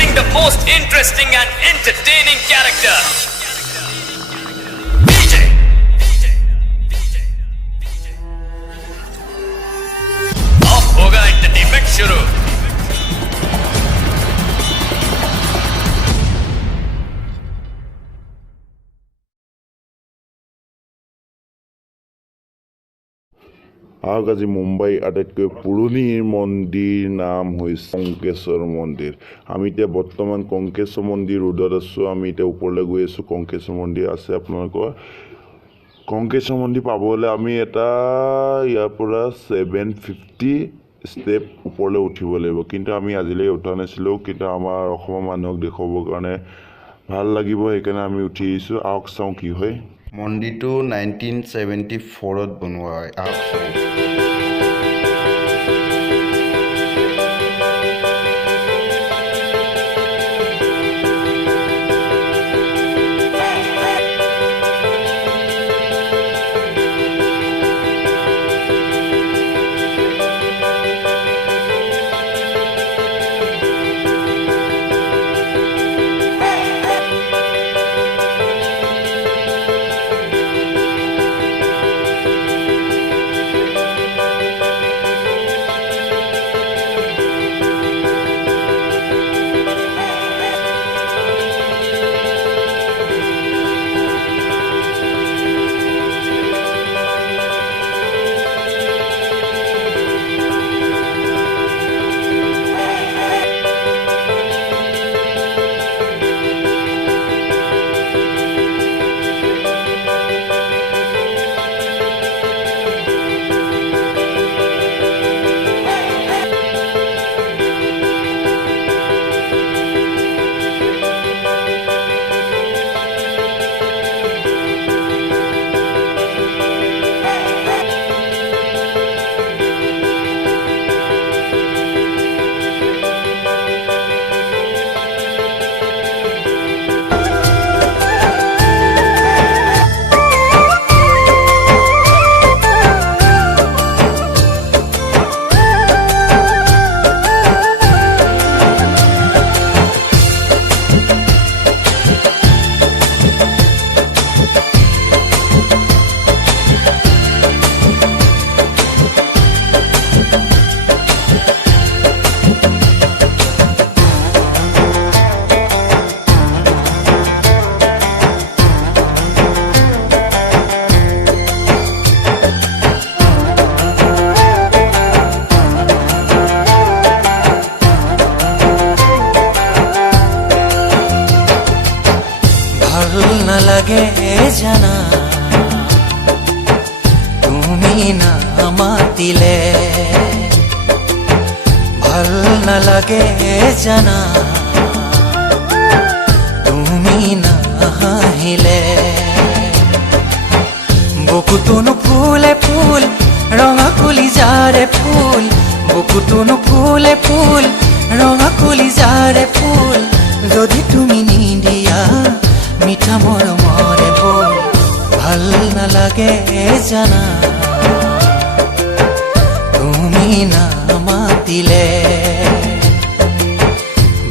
presenting the most interesting and entertaining character. DJ. अब होगा entertainment शुरू. আহক আজি মুম্বাই আটাইতকৈ পুৰণি মন্দিৰ নাম হৈছে কংকেশ্বৰ মন্দিৰ। আমি এতিয়া বৰ্তমান কংকেশ্বৰ মন্দিৰ ৰোডত আছোঁ। আমি এতিয়া ওপৰলৈ গৈ আছোঁ। কংকেশ্বৰ মন্দিৰ আছে আপোনালোকৰ। কংকেশ্বৰ মন্দিৰ পাবলৈ আমি এটা ইয়াৰ পৰা 750 ষ্টেপ ওপৰলৈ উঠিব লাগিব, কিন্তু আমি আজিলৈকে উঠা নাছিলোঁ। কিন্তু আমাৰ অসমৰ মানুহক দেখুৱাবৰ কাৰণে ভাল লাগিব, সেইকাৰণে আমি উঠি আহিছোঁ। আহক চাওঁ কি হয়। মন্দিৰটো 1974ত বনোৱা হয়। লাগে জানা তুমি না মাতিলে, ভাল নালাগে জানা তুমি না হাহিলে। বুকুটোনো ফুলে ফুল ৰঙা কুলি যাৰে ফুল, বুকুটোনো ফুলে ফুল ৰঙা কুলি যাৰে ফুল, যদি তুমি নিদিয়া মিঠা মৰমৰে ফুল, ভাল নালাগে জানা তুমি না মাতিলে,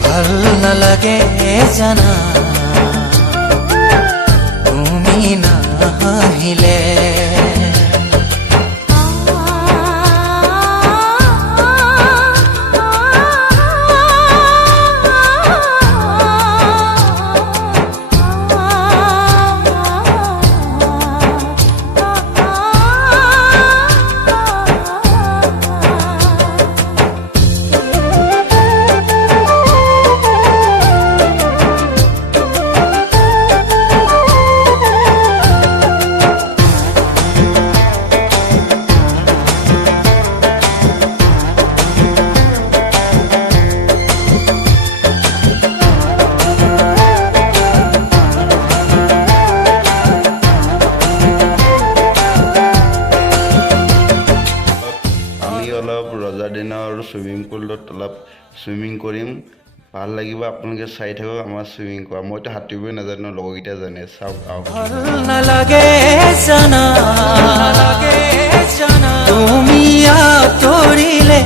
ভাল নালাগে জানা তুমি না হাহিলে। সুইমিং পুলত অলপ সুইমিং কৰিম, ভাল লাগিব। আপোনালোকে চাই থাকক আমাৰ সুইমিং কৰা। মইতো সাঁতুৰিবই নাজানো, লগৰকেইটা জানে। চাওক তুমি আঁতৰিলে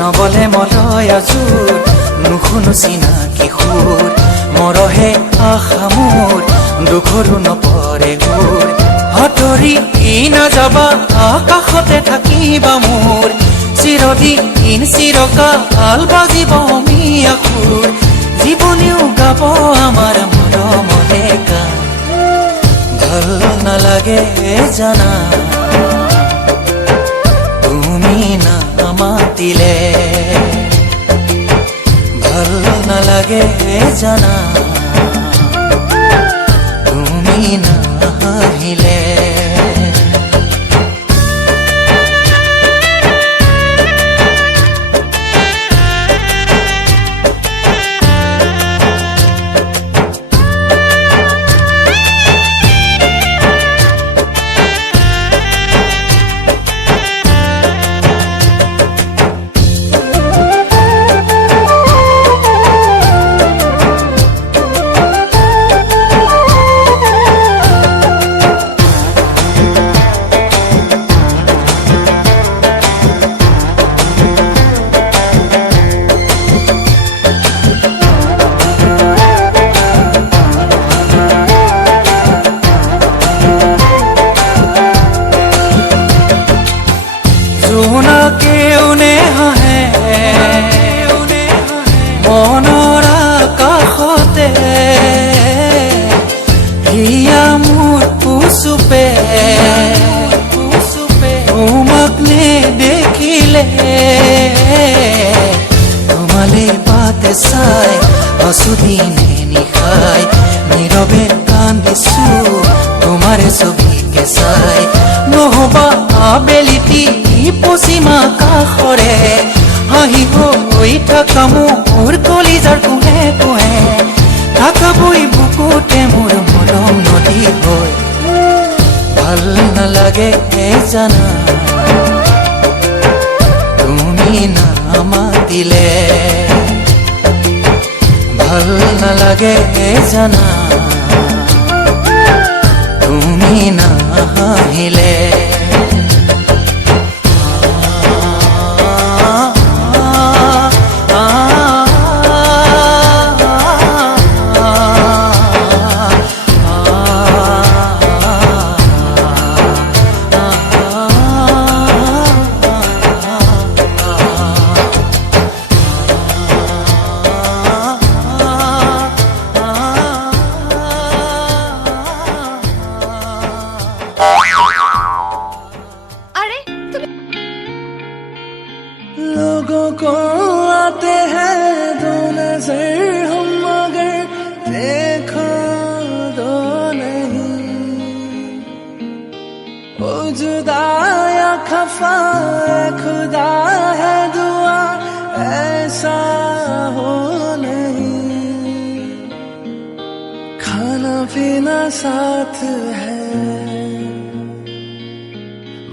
নবল মলে মলয় আজোৰ নুশুনো চিনাকি সুৰ মৰহে আশা মোৰ দুখৰো নপৰে সুৰ হতৰি নাযাবা আকাশতে থাকিবা মোৰ চিৰদিন চিৰকাল বাজিব অমিয়া সুৰ জীৱনেও গাব আমাৰ মৰমৰে গান ভাল নালাগে জানা তুমি নামাতিলে ভাল নালাগে জানা তুমি নাহিলে মনৰ আকাশতে হিয়া মোৰ পুচুপে তোমাক নেদেখিলে তোমালে বাটে চাই আছো দিনে নিশাই নীৰৱে কান্দিছো তোমাৰে ছবিকে চাই নহবা আবেলিটি পশ্চিম আকাশৰে হাঁহি হৈ থকা মোৰ কলিজাৰ কোহে কোহে থাকাবই বুকুতে মোৰ মৰম নদী হৈ ভাল নালাগে জানা তুমি নামাতিলে ভাল নালাগে জানা তুমি নাহিলে लोगों को आते हैं दो नजर हम मगर देखो दो नहीं ओ जुदा या खफा खुदा है दुआ ऐसा हो नहीं खाना पीना साथ है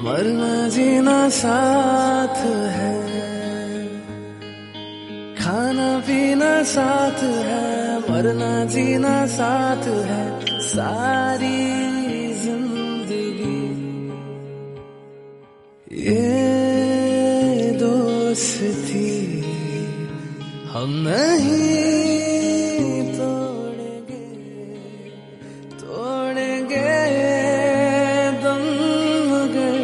मरना जीना साथ है खाना पीना साथ है मरना जीना साथ है सारी जिंदगी ये दोस्ती हम नहीं तोड़ेंगे दम मगर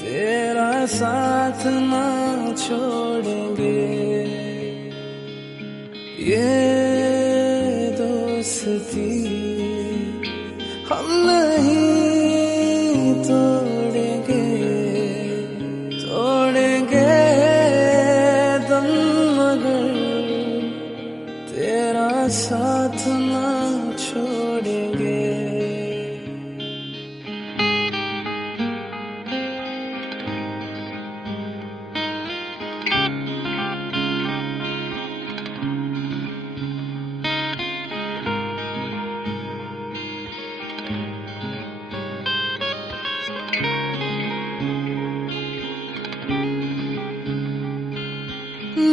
तेरा साथ ना छोड़ेंगे ये दोस्ती हम नहीं तोड़ेंगे दम मगर तेरा साथ ना छोड़ेंगे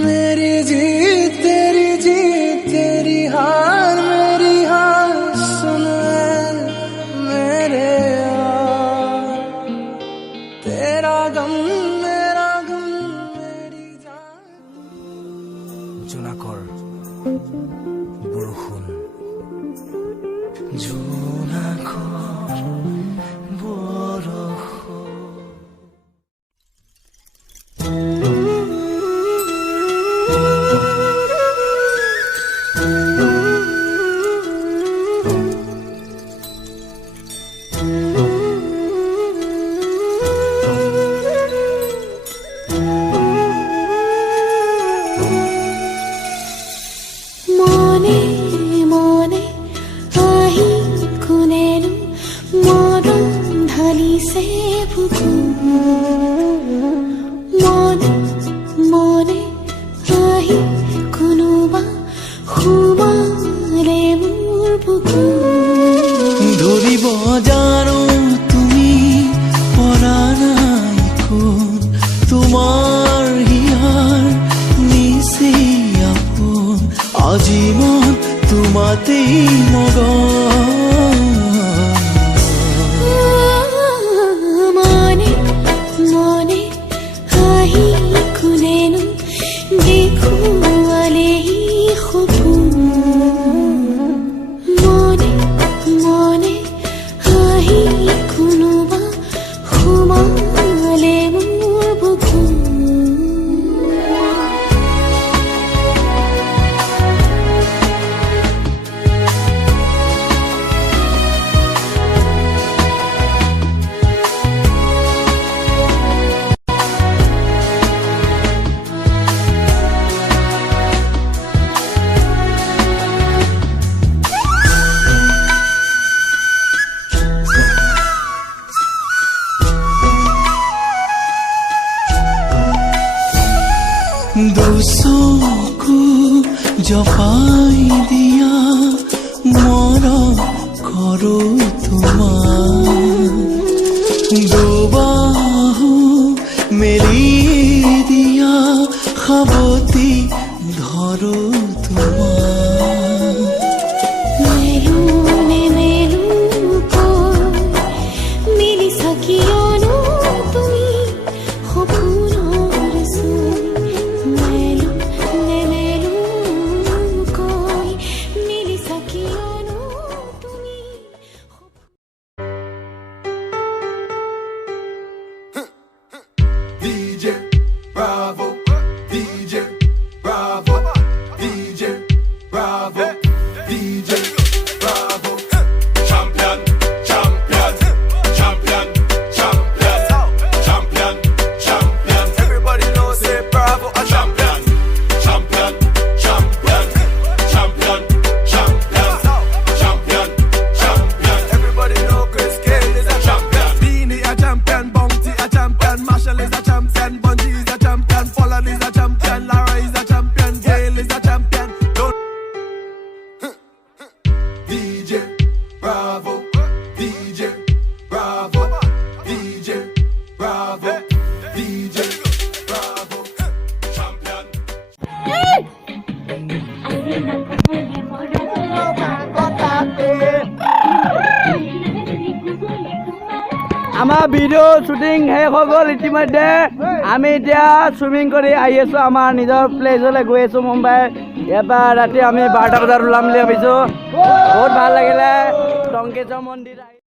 मेरी जीत तेरी हार मेरी हार सुन জোনাকৰ বৰষুণ জোনাকৰ বৰষুণ মনে মনে আহি কোনেনো মৰম ঢালিছে বুকু মনে মনে আহি কোনোবা সোমালে মোৰ বুকু ধৰিব জানো তুমি পৰা নাই কোন তোমাৰ হিয়াৰ নিচে আপোন আজি মন তোমাতেই মগন মনে মনে আহি কোনেনো দেখুৱালে সপোন মনে মনে আহি কোনোবা সোমালে মোৰ বুকু দুচকু জপাই দিয়া মৰম কৰো তোমাৰ দুবাহু মেলি দিয়া সাৱতি ধৰো তোমাৰ মেলু নেমেলু কৈ মিলিছা কিয়নো তুমি সপোনৰ চোই মেলু নেমেলু কৈ মিলিছা কিয়নো তুমি DJ Bravo, DJ Bravo, DJ Bravo, DJ Bravo. Champion, champion, champion, champion, champion, champion. Everybody knows say Bravo a champion. Champion, champion, champion, champion, champion, champion. Everybody know Chris Cale is a champion. Beanie a champion, Bounty a champion, Marshall is a champion, Bungie is a champion, Folland is a champion, Lara is a champion, Gale is a champion. Don't DJ Bravo, DJ Bravo, DJ Bravo, DJ Bravo, champion. আমাৰ video' shooting শেষ হৈ গ'ল ইতিমধ্যে আমি এতিয়া swimming কৰি আহি আছোঁ আমাৰ নিজৰ প্লেচলৈ গৈ আছোঁ মুম্বাই ইয়াৰ পৰা ৰাতি আমি 12টা বজাত ওলাম বুলি ভাবিছোঁ বহুত ভাল লাগিলে টংকেশ্বৰ মন্দিৰ আহি